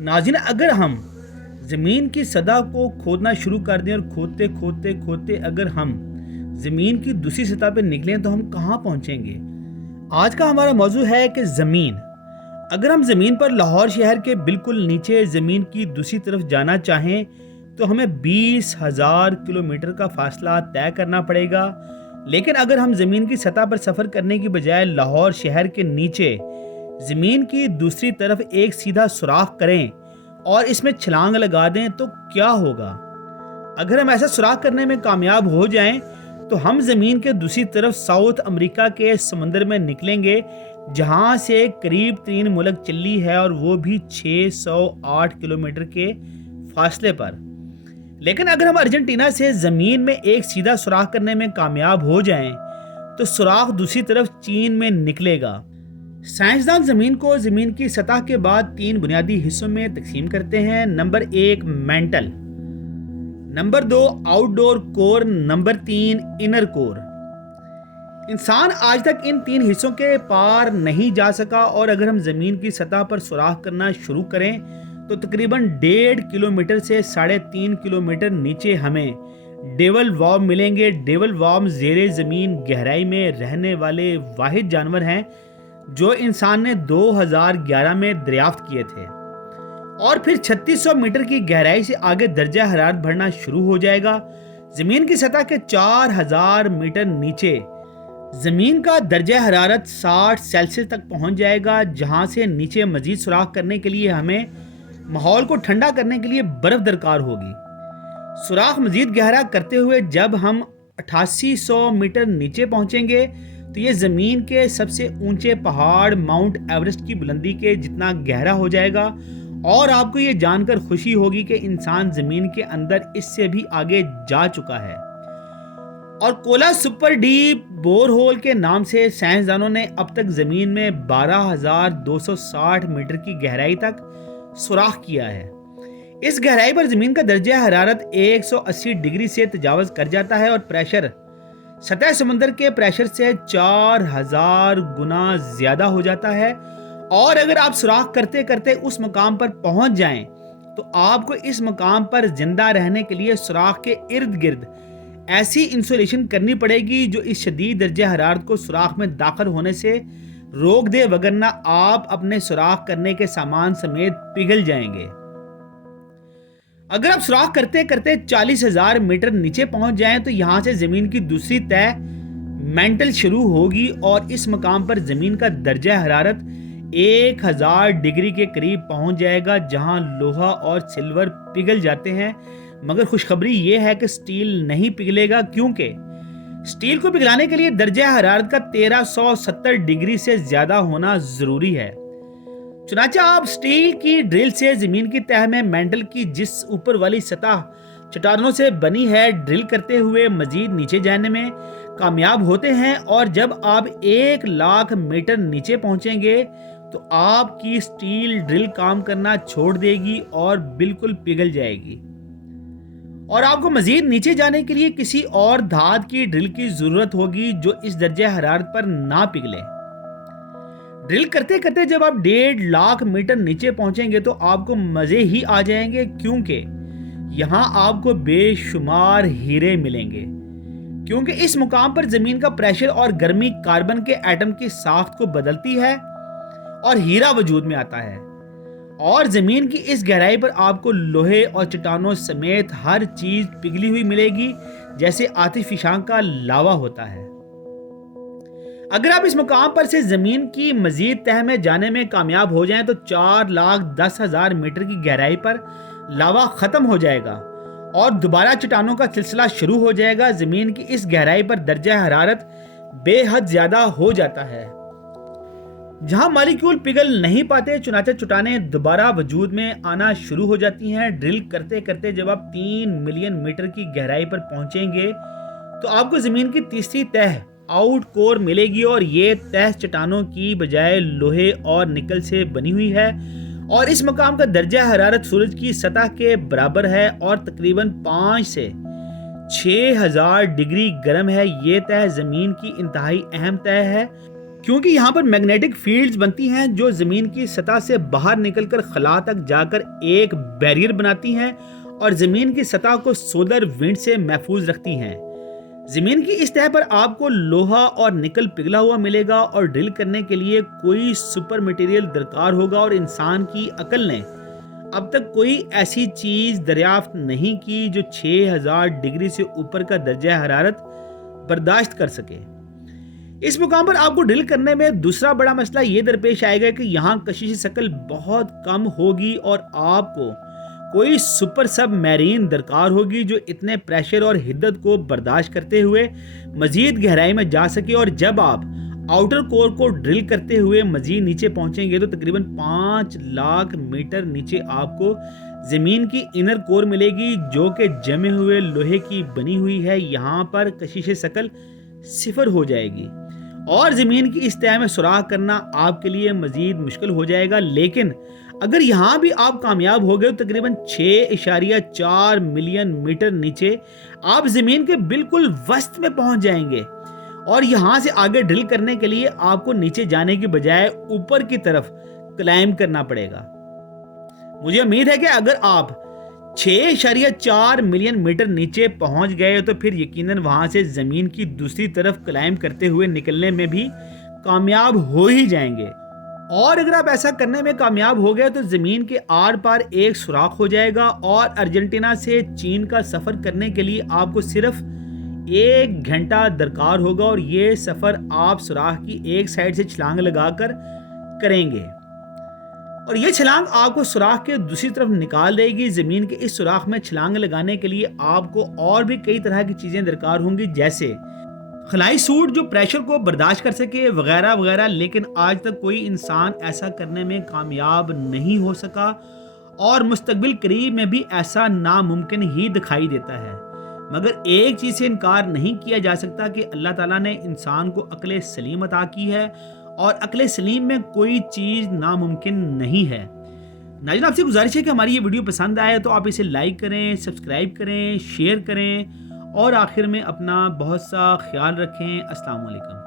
ناظرین، اگر ہم زمین کی سطح کو کھودنا شروع کر دیں اور کھودتے کھودتے کھودتے اگر ہم زمین کی دوسری سطح پہ نکلیں تو ہم کہاں پہنچیں گے؟ آج کا ہمارا موضوع ہے کہ زمین، اگر ہم زمین پر لاہور شہر کے بالکل نیچے زمین کی دوسری طرف جانا چاہیں تو ہمیں 20,000 کلومیٹر کا فاصلہ طے کرنا پڑے گا، لیکن اگر ہم زمین کی سطح پر سفر کرنے کی بجائے لاہور شہر کے نیچے زمین کی دوسری طرف ایک سیدھا سوراخ کریں اور اس میں چھلانگ لگا دیں تو کیا ہوگا؟ اگر ہم ایسا سوراخ کرنے میں کامیاب ہو جائیں تو ہم زمین کے دوسری طرف ساؤتھ امریکہ کے سمندر میں نکلیں گے، جہاں سے قریب ترین ملک چلی ہے اور وہ بھی 608 کلومیٹر کے فاصلے پر۔ لیکن اگر ہم ارجنٹینا سے زمین میں ایک سیدھا سوراخ کرنے میں کامیاب ہو جائیں تو سوراخ دوسری طرف چین میں نکلے گا۔ سائنسدان زمین کو زمین کی سطح کے بعد 3 بنیادی حصوں میں تقسیم کرتے ہیں۔ نمبر 1 مینٹل، نمبر 2 آؤٹ ڈور کور، نمبر 3 انر کور۔ انسان آج تک ان 3 حصوں کے پار نہیں جا سکا، اور اگر ہم زمین کی سطح پر سوراخ کرنا شروع کریں تو تقریباً 1.5 کلومیٹر سے 3.5 کلومیٹر نیچے ہمیں ڈیول وارم ملیں گے۔ ڈیول وارم زیر زمین گہرائی میں رہنے والے واحد جانور ہیں جو انسان نے 2011 میں دریافت کیے تھے، اور پھر 3600 میٹر کی گہرائی سے آگے درجہ حرارت بڑھنا شروع ہو جائے گا۔ زمین کی سطح کے 4000 میٹر نیچے زمین کا درجہ حرارت 60 سیلسیس تک پہنچ جائے گا، جہاں سے نیچے مزید سوراخ کرنے کے لیے ہمیں ماحول کو ٹھنڈا کرنے کے لیے برف درکار ہوگی۔ سوراخ مزید گہرا کرتے ہوئے جب ہم 8800 میٹر نیچے پہنچیں گے تو یہ زمین کے سب سے اونچے پہاڑ ماؤنٹ ایورسٹ کی بلندی کے جتنا گہرا ہو جائے گا، اور آپ کو یہ جان کر خوشی ہوگی کہ انسان زمین کے اندر اس سے بھی آگے جا چکا ہے۔ اور کولا سپر ڈیپ بور ہول کے نام سے سائنسدانوں نے اب تک زمین میں 12,260 میٹر کی گہرائی تک سوراخ کیا ہے۔ اس گہرائی پر زمین کا درجہ حرارت 180 ڈگری سے تجاوز کر جاتا ہے، اور پریشر سطح سمندر کے پریشر سے 4000 گنا زیادہ ہو جاتا ہے۔ اور اگر آپ سوراخ کرتے کرتے اس مقام پر پہنچ جائیں تو آپ کو اس مقام پر زندہ رہنے کے لیے سوراخ کے ارد گرد ایسی انسولیشن کرنی پڑے گی جو اس شدید درجہ حرارت کو سوراخ میں داخل ہونے سے روک دے، وگرنہ آپ اپنے سوراخ کرنے کے سامان سمیت پگھل جائیں گے۔ اگر آپ سوراخ کرتے کرتے 40,000 میٹر نیچے پہنچ جائیں تو یہاں سے زمین کی دوسری تہہ مینٹل شروع ہوگی، اور اس مقام پر زمین کا درجہ حرارت 1000 ڈگری کے قریب پہنچ جائے گا، جہاں لوہا اور سلور پگھل جاتے ہیں۔ مگر خوشخبری یہ ہے کہ سٹیل نہیں پگھلے گا، کیونکہ سٹیل کو پگھلانے کے لیے درجہ حرارت کا 1370 ڈگری سے زیادہ ہونا ضروری ہے۔ چنانچہ آپ سٹیل کی ڈرل سے زمین کی تہہ میں مینٹل کی جس اوپر والی سطح چٹانوں سے بنی ہے ڈرل کرتے ہوئے مزید نیچے جانے میں کامیاب ہوتے ہیں، اور جب آپ 1,00,000 میٹر نیچے پہنچیں گے تو آپ کی سٹیل ڈرل کام کرنا چھوڑ دے گی اور بالکل پگھل جائے گی، اور آپ کو مزید نیچے جانے کے لیے کسی اور دھات کی ڈرل کی ضرورت ہوگی جو اس درجہ حرارت پر نہ پگھلے۔ ڈرل کرتے کرتے جب آپ 1,50,000 میٹر نیچے پہنچیں گے تو آپ کو مزے ہی آ جائیں گے، کیونکہ یہاں آپ کو بے شمار ہیرے ملیں گے، کیونکہ اس مقام پر زمین کا پریشر اور گرمی کاربن کے ایٹم کی ساخت کو بدلتی ہے اور ہیرا وجود میں آتا ہے، اور زمین کی اس گہرائی پر آپ کو لوہے اور چٹانوں سمیت ہر چیز پگھلی ہوئی ملے گی، جیسے آتش فشاں کا لاوا ہوتا ہے۔ اگر آپ اس مقام پر سے زمین کی مزید تہہ میں جانے میں کامیاب ہو جائیں تو 4,10,000 میٹر کی گہرائی پر لاوا ختم ہو جائے گا اور دوبارہ چٹانوں کا سلسلہ شروع ہو جائے گا۔ زمین کی اس گہرائی پر درجہ حرارت بے حد زیادہ ہو جاتا ہے، جہاں مالیکیول پگھل نہیں پاتے، چنانچہ چٹانیں دوبارہ وجود میں آنا شروع ہو جاتی ہیں۔ ڈرل کرتے کرتے جب آپ 3 ملین میٹر کی گہرائی پر پہنچیں گے تو آپ کو زمین کی تیسری تہہ آؤٹ کور ملے گی، اور یہ تہہ چٹانوں کی بجائے لوہے اور نکل سے بنی ہوئی ہے، اور اس مقام کا درجہ حرارت سورج کی سطح کے برابر ہے اور تقریباً 5 سے 6,000 ڈگری گرم ہے۔ یہ تہہ زمین کی انتہائی اہم تہہ ہے، کیونکہ یہاں پر میگنیٹک فیلڈز بنتی ہیں جو زمین کی سطح سے باہر نکل کر خلا تک جا کر ایک بیریئر بناتی ہیں اور زمین کی سطح کو سولر ونڈ سے محفوظ رکھتی ہیں۔ زمین کی اس تہہ پر آپ کو لوہا اور نکل پگھلا ہوا ملے گا اور ڈرل کرنے کے لیے کوئی سپر مٹیریل درکار ہوگا، اور انسان کی عقل نے اب تک کوئی ایسی چیز دریافت نہیں کی جو 6000 ڈگری سے اوپر کا درجہ حرارت برداشت کر سکے۔ اس مقام پر آپ کو ڈرل کرنے میں دوسرا بڑا مسئلہ یہ درپیش آئے گا کہ یہاں کشش ثقل بہت کم ہوگی اور آپ کو کوئی سپر سب میرین درکار ہوگی جو اتنے پریشر اور حدت کو برداشت کرتے ہوئے مزید گہرائی میں جا سکے، اور جب آپ آؤٹر کور کو ڈرل کرتے ہوئے مزید نیچے پہنچیں گے تو تقریباً 5 لاکھ میٹر نیچے آپ کو زمین کی انر کور ملے گی جو کہ جمے ہوئے لوہے کی بنی ہوئی ہے۔ یہاں پر کشش ثقل 0 ہو جائے گی اور زمین کی اس تہہ میں سوراخ کرنا آپ کے لیے مزید مشکل ہو جائے گا، لیکن اگر یہاں بھی آپ کامیاب ہو گئے تو تقریباً 6.4 ملین میٹر نیچے آپ زمین کے بالکل وسط میں پہنچ جائیں گے، اور یہاں سے آگے ڈرل کرنے کے لیے آپ کو نیچے جانے کی بجائے اوپر کی طرف کلائم کرنا پڑے گا۔ مجھے امید ہے کہ اگر آپ 6.4 ملین میٹر نیچے پہنچ گئے تو پھر یقیناً وہاں سے زمین کی دوسری طرف کلائم کرتے ہوئے نکلنے میں بھی کامیاب ہو ہی جائیں گے، اور اگر آپ ایسا کرنے میں کامیاب ہو گئے تو زمین کے آر پار ایک سوراخ ہو جائے گا، اور ارجنٹینا سے چین کا سفر کرنے کے لیے آپ کو صرف 1 گھنٹہ درکار ہوگا، اور یہ سفر آپ سوراخ کی ایک سائڈ سے چھلانگ لگا کر کریں گے، اور یہ چھلانگ آپ کو سوراخ کے دوسری طرف نکال دے گی۔ زمین کے اس سوراخ میں چھلانگ لگانے کے لیے آپ کو اور بھی کئی طرح کی چیزیں درکار ہوں گی، جیسے خلائی سوٹ جو پریشر کو برداشت کر سکے وغیرہ وغیرہ، لیکن آج تک کوئی انسان ایسا کرنے میں کامیاب نہیں ہو سکا، اور مستقبل قریب میں بھی ایسا ناممکن ہی دکھائی دیتا ہے۔ مگر ایک چیز سے انکار نہیں کیا جا سکتا کہ اللہ تعالیٰ نے انسان کو عقل سلیم عطا کی ہے، اور عقل سلیم میں کوئی چیز ناممکن نہیں ہے۔ ناظرین، آپ سے گزارش ہے کہ ہماری یہ ویڈیو پسند آئے تو آپ اسے لائک کریں، سبسکرائب کریں، شیئر کریں، اور آخر میں اپنا بہت سا خیال رکھیں۔ السلام علیکم۔